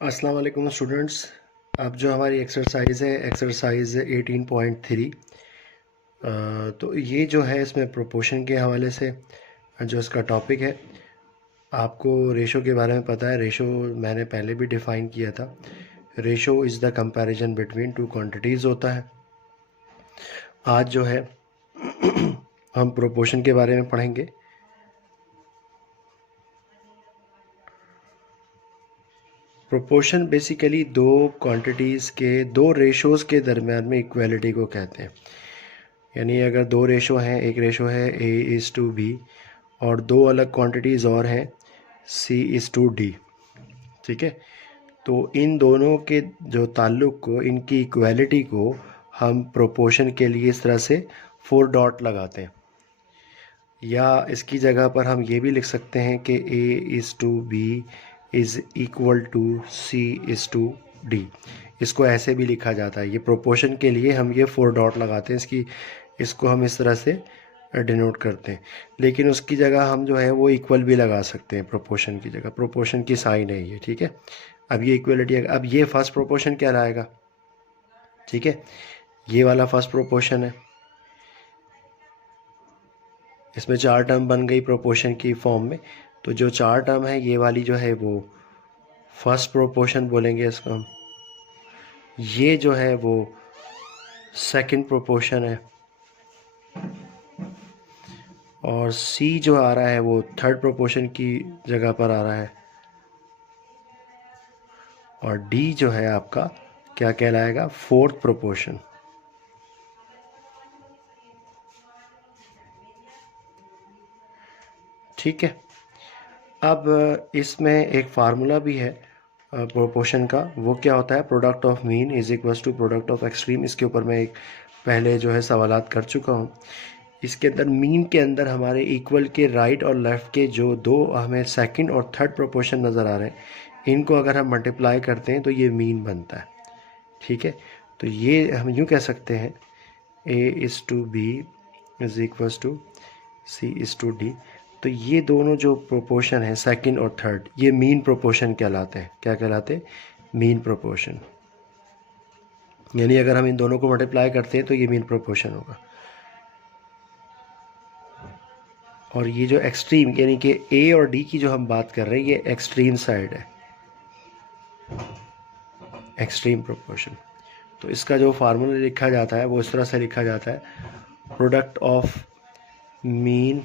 अस्सलाम वालेकुम स्टूडेंट्स। अब जो हमारी एक्सरसाइज है एक्सरसाइज 18.3, तो ये जो है इसमें प्रोपोर्शन के हवाले से जो इसका टॉपिक है। आपको रेशो के बारे में पता है। रेशो मैंने पहले भी डिफ़ाइन किया था। Ratio is the comparison between two quantities होता है। आज जो है हम प्रोपोर्शन के बारे में पढ़ेंगे। प्रोपोर्शन बेसिकली दो क्वांटिटीज़ के दो रेशोज़ के दरमियान में इक्वलिटी को कहते हैं। यानी अगर दो रेशो हैं, एक रेशो है A:B और दो अलग क्वांटिटीज़ और हैं C:D, ठीक है। तो इन दोनों के जो ताल्लुक़ को, इनकी इक्वलिटी को हम प्रोपोर्शन के लिए इस तरह से 4 डॉट लगाते हैं। या इसकी जगह पर हम ये भी लिख सकते हैं कि A:B is equal to C:D। इसको ऐसे भी लिखा जाता है। ये प्रोपोर्शन के लिए हम ये 4 डॉट लगाते हैं। इसको हम इस तरह से डिनोट करते हैं। लेकिन उसकी जगह हम जो है वो इक्वल भी लगा सकते हैं प्रोपोर्शन की जगह। प्रोपोर्शन की साइन है ये, ठीक है। अब ये इक्वलिटी, अब ये फर्स्ट प्रोपोर्शन कहलाएगा, ठीक है। ये वाला फर्स्ट प्रोपोर्शन है। इसमें 4 टर्म बन गई प्रोपोर्शन की फॉर्म में। तो जो 4 टर्म है, ये वाली जो है वो फर्स्ट प्रोपोर्शन बोलेंगे इसको हम। ये जो है वो सेकंड प्रोपोर्शन है और C जो आ रहा है वो थर्ड प्रोपोर्शन की जगह पर आ रहा है और D जो है आपका क्या कहलाएगा, फोर्थ प्रोपोर्शन। ठीक है। अब इसमें एक फार्मूला भी है प्रोपोर्शन का। वो क्या होता है, product of mean is equals to product of extreme. इसके ऊपर मैं एक पहले जो है सवालात कर चुका हूँ। इसके अंदर मीन के अंदर हमारे इक्वल के राइट और लेफ़्ट के जो दो हमें सेकंड और थर्ड प्रोपोर्शन नज़र आ रहे हैं, इनको अगर हम मल्टीप्लाई करते हैं तो ये मीन बनता है, ठीक है। तो ये हम यूँ कह सकते हैं A:B is equals to C:D। तो ये दोनों जो प्रोपोर्शन है सेकंड और थर्ड, ये मीन प्रोपोर्शन कहलाते हैं। क्या कहलाते हैं? Mean proportion. यानी अगर हम इन दोनों को मल्टीप्लाई करते हैं तो ये मीन प्रोपोर्शन होगा। और ये जो एक्सट्रीम यानी कि A और D की जो हम बात कर रहे हैं, ये एक्सट्रीम साइड है, एक्सट्रीम प्रोपोर्शन। तो इसका जो फार्मूला लिखा जाता है वो इस तरह से लिखा जाता है, product of mean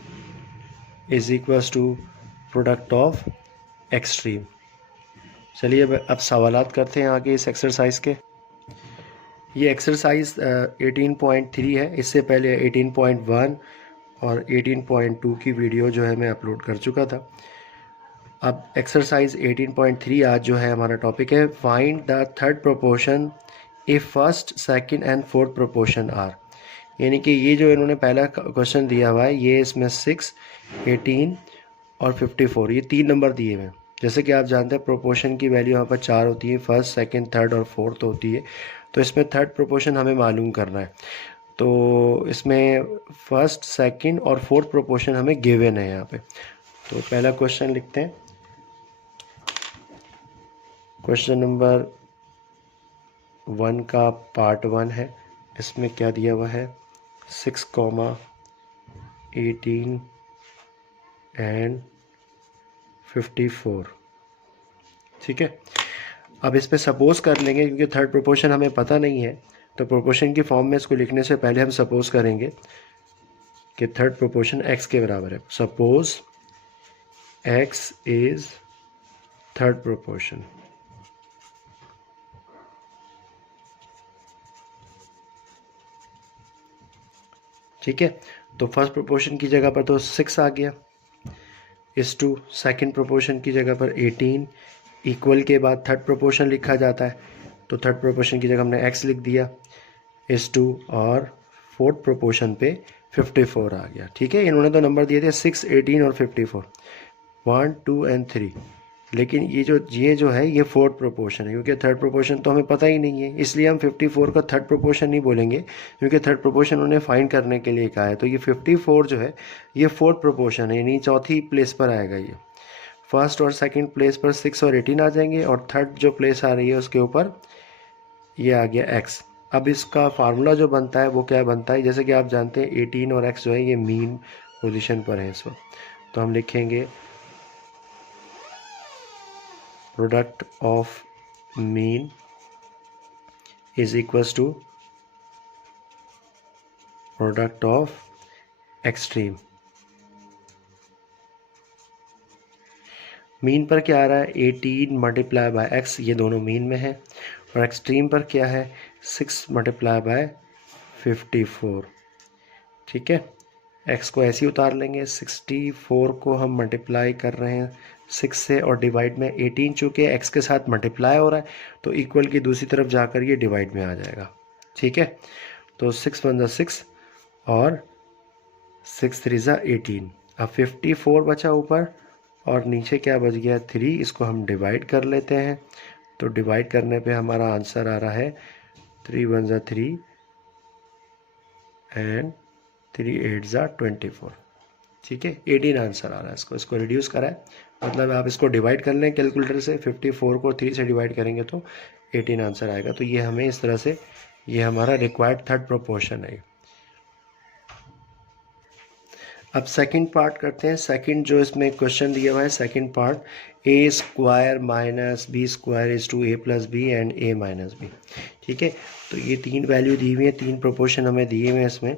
is equals to product of extreme. चलिए अब सवालात करते हैं आगे इस एक्सरसाइज के। ये एक्सरसाइज 18.3 है। इससे पहले 18.1 और 18.2 की वीडियो जो है मैं अपलोड कर चुका था। अब एक्सरसाइज 18.3 आज जो है हमारा टॉपिक है, find the third proportion if first second and fourth proportion are. यानी कि ये जो इन्होंने पहला क्वेश्चन दिया हुआ है, ये इसमें 6, 18 और 54, ये 3 नंबर दिए हुए हैं। जैसे कि आप जानते हैं प्रोपोर्शन की वैल्यू यहाँ पर 4 होती है, फर्स्ट सेकंड थर्ड और फोर्थ होती है। तो इसमें थर्ड प्रोपोर्शन हमें मालूम करना है। तो इसमें फर्स्ट सेकंड और फोर्थ प्रोपोर्शन हमें गिवन है यहाँ पे। तो पहला क्वेश्चन लिखते हैं। क्वेश्चन नंबर 1 का पार्ट 1 है। इसमें क्या दिया हुआ है, 6, 18 एंड 54, ठीक है। अब इस पे सपोज कर लेंगे, क्योंकि थर्ड प्रोपोर्शन हमें पता नहीं है, तो प्रोपोर्शन की फॉर्म में इसको लिखने से पहले हम सपोज करेंगे कि थर्ड प्रोपोर्शन x के बराबर है। Suppose x is third proportion, ठीक है। तो फर्स्ट प्रोपोर्शन की जगह पर तो 6 आ गया, इस टू सेकेंड प्रोपोर्शन की जगह पर 18, इक्वल के बाद थर्ड प्रोपोर्शन लिखा जाता है, तो थर्ड प्रोपोर्शन की जगह हमने x लिख दिया, इस टू, और फोर्थ प्रोपोर्शन पे 54 आ गया, ठीक है। इन्होंने तो नंबर दिए थे 6, 18 और 54, 1, 2 एंड 3। लेकिन ये जो है ये फोर्थ प्रोपोर्शन है, क्योंकि थर्ड प्रोपोर्शन तो हमें पता ही नहीं है, इसलिए हम 54 का थर्ड प्रोपोर्शन नहीं बोलेंगे, क्योंकि थर्ड प्रोपोर्शन उन्होंने फाइंड करने के लिए कहा है। तो ये 54 जो है ये फोर्थ प्रोपोर्शन है, यानी चौथी प्लेस पर आएगा ये। फर्स्ट और सेकंड प्लेस पर 6 और 18 आ जाएंगे, और थर्ड जो प्लेस आ रही है उसके ऊपर ये आ गया x। अब इसका फार्मूला जो बनता है वो क्या बनता है, जैसे कि आप जानते हैं 18 और x जो है ये मीन पोजीशन पर है इस वक्त, तो हम लिखेंगे product of mean is equals to product of extreme. Mean पर क्या आ रहा है 18 मल्टीप्लाई बाय x, ये दोनों मीन में है, और एक्सट्रीम पर क्या है 6 मल्टीप्लाई बाय 54। ठीक है, x को ऐसे ही उतार लेंगे, 64 को हम मल्टीप्लाई कर रहे हैं 6 से, और डिवाइड में 18 चूँकि x के साथ मल्टीप्लाई हो रहा है तो इक्वल की दूसरी तरफ जाकर ये डिवाइड में आ जाएगा। ठीक है, तो 6 1 6 और 6 3 18। अब 54 बचा ऊपर और नीचे क्या बच गया 3, इसको हम डिवाइड कर लेते हैं, तो डिवाइड करने पे हमारा आंसर आ रहा है 3 1 3 एंड 3 8 24। ठीक है, 18 आंसर आ रहा है। इसको रिड्यूस करा है, मतलब आप इसको डिवाइड कर लें कैलकुलेटर से, 54 को 3 से डिवाइड करेंगे तो 18 आंसर आएगा। तो ये हमें इस तरह से, ये हमारा रिक्वायर्ड थर्ड प्रोपोर्शन है। अब सेकंड पार्ट करते हैं। सेकंड जो इसमें क्वेश्चन दिया हुआ है, second part a square minus b square is to a plus b and a minus b. ठीक है, तो ये तीन वैल्यू दी हुई है, तीन प्रोपोर्शन हमें दिए हुए हैं इसमें,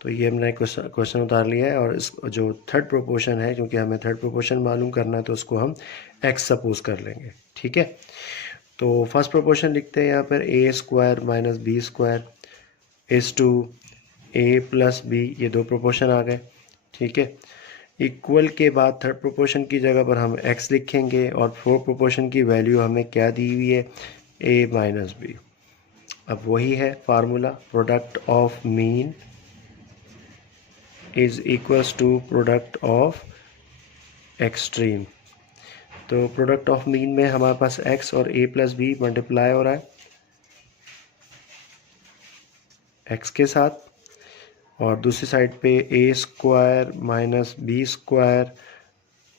तो ये हमने क्वेश्चन उतार लिया है। और इस जो थर्ड प्रोपोर्शन है, क्योंकि हमें थर्ड प्रोपोर्शन मालूम करना है तो उसको हम एक्स सपोज कर लेंगे। ठीक है, तो फर्स्ट प्रोपोर्शन लिखते हैं यहाँ पर a square minus b square is to a plus b, ये दो प्रोपोर्शन आ गए। ठीक है, इक्वल के बाद थर्ड प्रोपोर्शन की जगह पर हम x लिखेंगे, और फोर्थ प्रोपोर्शन की वैल्यू हमें क्या दी हुई है a माइनस बी। अब वही है formula, product of mean is equals to product of extreme. तो प्रोडक्ट ऑफ मीन में हमारे पास x और a प्लस बी मल्टीप्लाई हो रहा है x के साथ, और दूसरी साइड पे ए स्क्वायर माइनस बी स्क्वायर।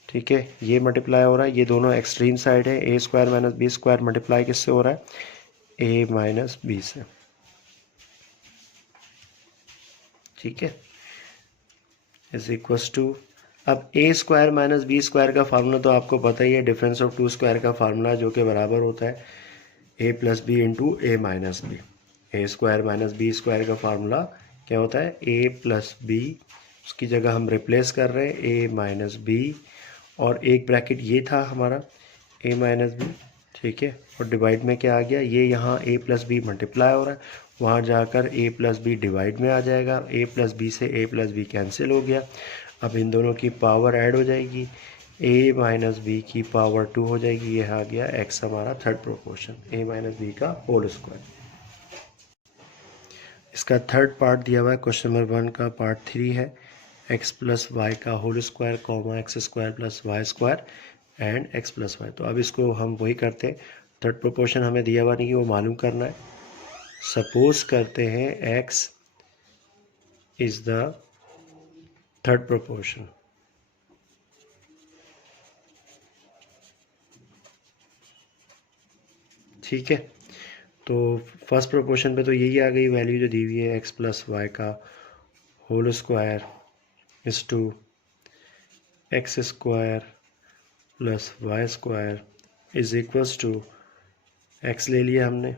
ठीक है, ये मल्टीप्लाई हो रहा है, ये दोनों एक्सट्रीम साइड है, a square minus b square multiply किससे हो रहा है ए माइनस बी से। ठीक है, इज इक्वल्स टू, अब ए स्क्वायर माइनस बी स्क्वायर का फार्मूला तो आपको पता ही है, डिफरेंस ऑफ टू स्क्वायर का फार्मूला, जो कि बराबर होता है a plus b into a minus B. A square minus b square का फार्मूला क्या होता है ए प्लस बी, उसकी जगह हम रिप्लेस कर रहे हैं ए माइनस बी, और एक ब्रैकेट ये था हमारा ए माइनस बी। ठीक है, और डिवाइड में क्या आ गया, ये यहाँ ए प्लस बी मल्टीप्लाई हो रहा है, वहाँ जाकर ए प्लस बी डिवाइड में आ जाएगा, ए प्लस बी से ए प्लस बी कैंसिल हो गया। अब इन दोनों की पावर ऐड हो जाएगी, ए माइनस बी की पावर 2 हो जाएगी, ये आ गया एक्स हमारा थर्ड प्रोपोर्शन, ए माइनस बी का होल स्क्वायर। इसका थर्ड पार्ट दिया हुआ है, क्वेश्चन नंबर 1 का पार्ट 3 है, एक्स प्लस वाई का whole square comma x square plus y square and x plus y. तो अब इसको हम वही करते हैं, थर्ड प्रोपोर्शन हमें दिया हुआ नहीं है, वो मालूम करना है। सपोज करते हैं x is the third proportion. ठीक है, तो फर्स्ट प्रोपोर्शन पे तो यही आ गई वैल्यू जो दी हुई है, एक्स प्लस वाई का whole square is to x square plus y square is equals to, x ले लिया हमने,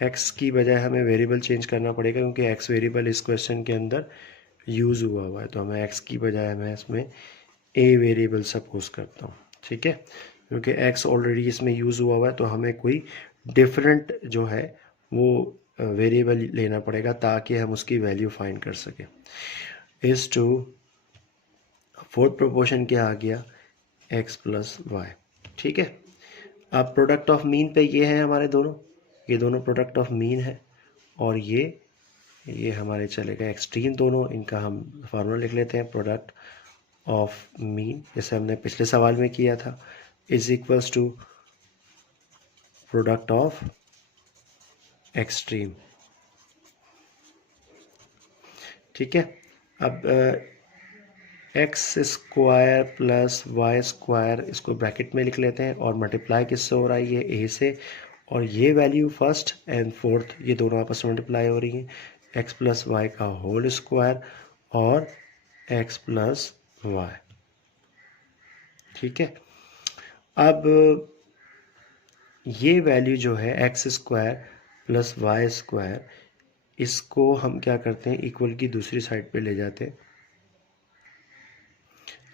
एक्स की बजाय हमें वेरिएबल चेंज करना पड़ेगा, क्योंकि एक्स वेरिएबल इस क्वेश्चन के अंदर यूज़ हुआ है, तो हमें एक्स की बजाय मैं इसमें ए वेरिएबल सपोज करता हूँ। ठीक है, क्योंकि एक्स ऑलरेडी इसमें यूज़ हुआ है, तो हमें कोई डिफरेंट जो है वो वेरिएबल लेना पड़ेगा ताकि हम उसकी वैल्यू फाइंड कर सकें। इज टू फोर्थ प्रोपोर्शन क्या आ गया एक्स प्लस वाई। ठीक है, अब प्रोडक्ट ऑफ मीन पे ये है हमारे दोनों, ये दोनों प्रोडक्ट ऑफ मीन है, और ये हमारे चलेगा एक्सट्रीम दोनों, इनका हम फार्मूला लिख लेते हैं, प्रोडक्ट ऑफ मीन जैसे हमने पिछले सवाल में किया था, is equals to product of extreme. ठीक है, अब x square plus y square, इसको ब्रैकेट में लिख लेते हैं, और मल्टीप्लाई किससे हो रहा है, ये ए से, और ये वैल्यू फर्स्ट एंड फोर्थ ये दोनों आपस में मल्टीप्लाई हो रही हैं, एक्स प्लस वाई का होल स्क्वायर और एक्स प्लस वाई। ठीक है, अब ये वैल्यू जो है x square plus y square, इसको हम क्या करते हैं, इक्वल की दूसरी साइड पे ले जाते हैं।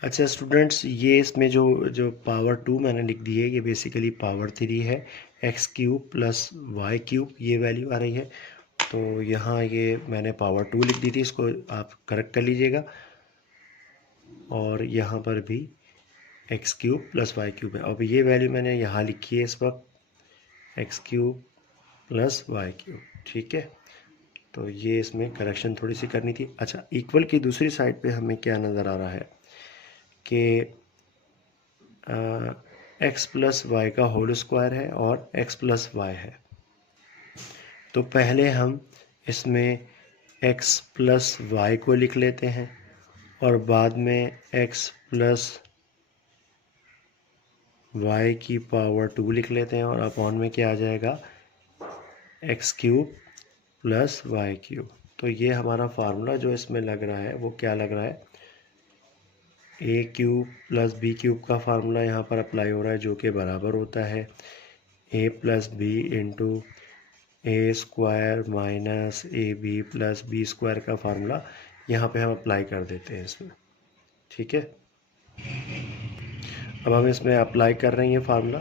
अच्छा स्टूडेंट्स, ये इसमें जो जो पावर 2 मैंने लिख दी है, ये बेसिकली पावर 3 है, x cube plus y cube ये वैल्यू आ रही है। तो यहाँ ये मैंने पावर 2 लिख दी थी, इसको आप करेक्ट कर लीजिएगा, और यहाँ पर भी x cube plus y cube है। अब ये वैल्यू मैंने यहाँ लिखी है इस वक्त, x cube plus y cube. ठीक है, तो ये इसमें करेक्शन थोड़ी सी करनी थी। अच्छा, इक्वल की दूसरी साइड पे हमें क्या नज़र आ रहा है कि एक्स प्लस वाई का होल स्क्वायर है और एक्स प्लस वाई है। तो पहले हम इसमें एक्स प्लस वाई को लिख लेते हैं, और बाद में एक्स प्लस वाई की पावर 2 लिख लेते हैं, और अपॉन में क्या आ जाएगा, x cube plus y cube. तो ये हमारा फार्मूला जो इसमें लग रहा है वो क्या लग रहा है, a cube plus b cube का फार्मूला यहाँ पर अप्लाई हो रहा है, जो कि बराबर होता है a plus b into a square minus a b plus b square का फार्मूला यहाँ पे हम अप्लाई कर देते हैं इसमें। ठीक है, अब हम इसमें अप्लाई कर रहे हैं ये फार्मूला।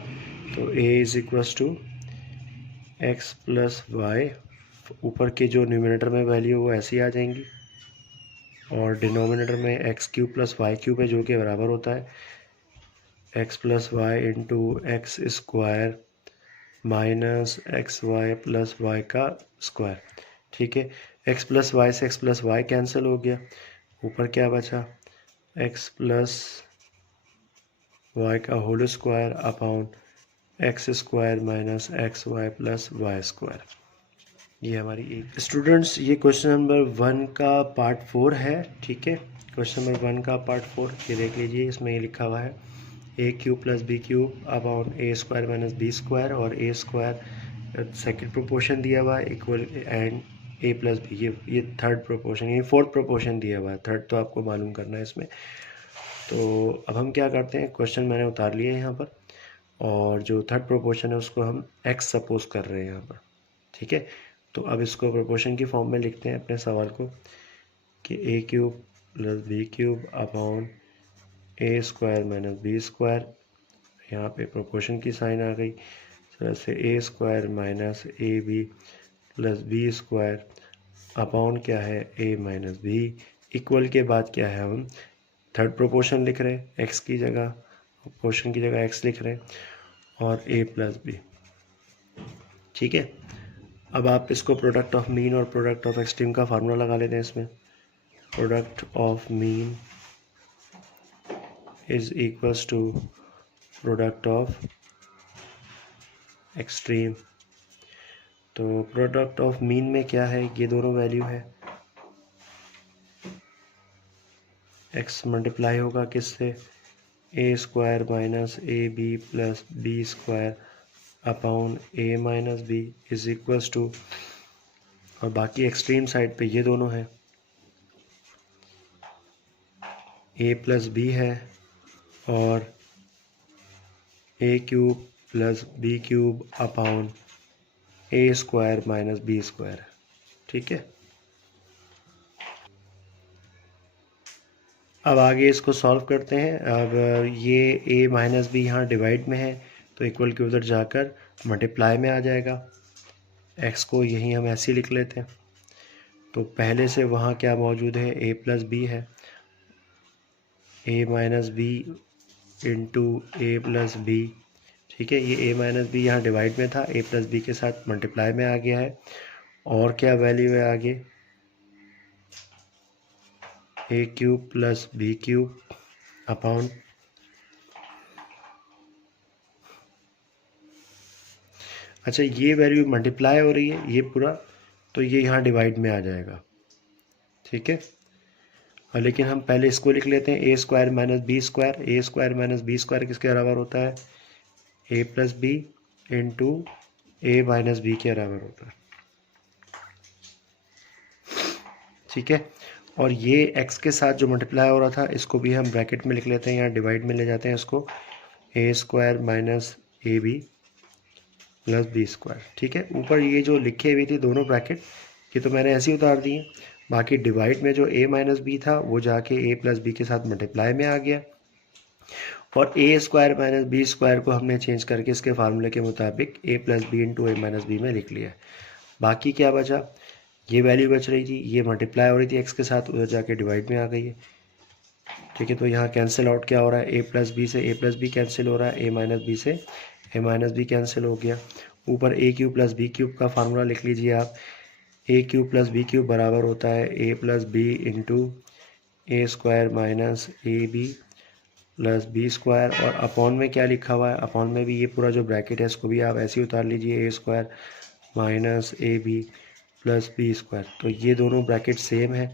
तो a is equals to x plus y, ऊपर के जो न्यूमरेटर में वैल्यू वो ऐसी आ जाएंगी, और डिनोमिनेटर में x cube plus y cube है, जो कि बराबर होता है x plus y into x square minus x y plus y का स्क्वायर। ठीक है, एक्स प्लस वाई से एक्स प्लस वाई कैंसिल हो गया, ऊपर क्या बचा, एक्स प्लस वाई का whole square upon x square minus x y plus y square. ये हमारी एक स्टूडेंट्स, ये क्वेश्चन नंबर 1 का पार्ट 4 है। ठीक है, क्वेश्चन नंबर 1 का पार्ट 4 ये देख लीजिए, इसमें ये लिखा हुआ है a cube plus b cube upon a square minus b square, और ए स्क्वायर सेकेंड प्रोपोर्शन दिया हुआ है equal and a plus b, ये थर्ड प्रोपोर्शन, ये फोर्थ प्रोपोर्शन दिया हुआ है, थर्ड तो आपको मालूम करना है इसमें। तो अब हम क्या करते हैं, क्वेश्चन मैंने उतार लिया है यहाँ पर, और जो थर्ड प्रोपोर्शन है उसको हम एक्स सपोज कर रहे हैं यहाँ पर। ठीक है, तो अब इसको प्रोपोर्शन की फॉर्म में लिखते हैं अपने सवाल को, कि a cube plus b cube upon a square minus b square, यहाँ पे प्रोपोर्शन की साइन आ गई, तरह से a square minus a b plus b square upon क्या है, ए माइनस बी, इक्वल के बाद क्या है, हम थर्ड प्रोपोर्शन लिख रहे हैं, एक्स की जगह, प्रोपोर्शन की जगह एक्स लिख रहे हैं, और ए प्लस बी। ठीक है, अब आप इसको प्रोडक्ट ऑफ मीन और प्रोडक्ट ऑफ एक्सट्रीम का फार्मूला लगा लेते हैं इसमें। Product of mean is equals to product of extreme. तो प्रोडक्ट ऑफ मीन में क्या है, ये दोनों वैल्यू है, एक्स मल्टीप्लाई होगा किससे, a square minus a b plus b square upon a minus b is equals to, और बाकी एक्सट्रीम साइड पे ये दोनों है, ए प्लस बी है और a cube plus b cube upon a square minus b square. ठीक है, अब आगे इसको सॉल्व करते हैं। अब ये ए माइनस बी यहाँ डिवाइड में है, तो इक्वल के उधर जाकर मल्टीप्लाई में आ जाएगा, एक्स को यहीं हम ऐसे लिख लेते हैं। तो पहले से वहाँ क्या मौजूद है, ए प्लस बी है, ए माइनस बी इंटू ए प्लस बी। ठीक है, ये ए माइनस बी यहाँ डिवाइड में था, ए प्लस बी के साथ मल्टीप्लाई में आ गया है, और क्या वैल्यू है आगे, a cube plus b cube upon, अच्छा ये वैल्यू मल्टीप्लाई हो रही है ये पूरा, तो ये यहाँ डिवाइड में आ जाएगा। ठीक है, और लेकिन हम पहले इसको लिख लेते हैं, ए स्क्वायर माइनस बी स्क्वायर। ए स्क्वायर माइनस बी स्क्वायर किसके बराबर होता है, a plus b into a minus B के बराबर होता है। ठीक है, और ये x के साथ जो मल्टीप्लाई हो रहा था इसको भी हम ब्रैकेट में लिख लेते हैं, यहाँ डिवाइड में ले जाते हैं इसको, a square minus a b plus b square. ठीक है, ऊपर ये जो लिखे हुए थे दोनों ब्रैकेट ये तो मैंने ऐसे ही उतार दिए, बाकी डिवाइड में जो a माइनस बी था वो जाके a प्लस बी के साथ मल्टीप्लाई में आ गया, और a square minus b square को हमने चेंज करके इसके फार्मूले के मुताबिक a plus b into a minus b में लिख लिया। बाकी क्या बचा, ये वैल्यू बच रही थी, ये मल्टीप्लाई हो रही थी x के साथ, उधर जाके डिवाइड में आ गई है। ठीक है, तो यहाँ कैंसिल आउट क्या हो रहा है, a प्लस बी से a प्लस बी कैंसिल हो रहा है, a माइनस बी से a माइनस बी कैंसिल हो गया। ऊपर a cube plus b cube का फार्मूला लिख लीजिए आप, a cube plus b cube बराबर होता है a plus b into a square minus a b plus b square, और अपॉन में क्या लिखा हुआ है, अपॉन में भी ये पूरा जो ब्रैकेट है इसको भी आप ऐसे ही उतार लीजिए, a square minus a b plus b square. तो ये दोनों ब्रैकेट सेम है,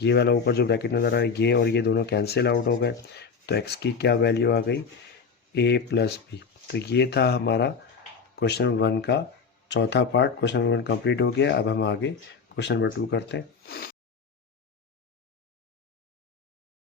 ये वाला ऊपर जो ब्रैकेट नज़र आ रहा है ये और ये दोनों कैंसिल आउट हो गए, तो x की क्या वैल्यू आ गई, a प्लस बी। तो ये था हमारा क्वेश्चन नंबर 1 का चौथा पार्ट। क्वेश्चन नंबर 1 कंप्लीट हो गया, अब हम आगे क्वेश्चन नंबर 2 करते हैं।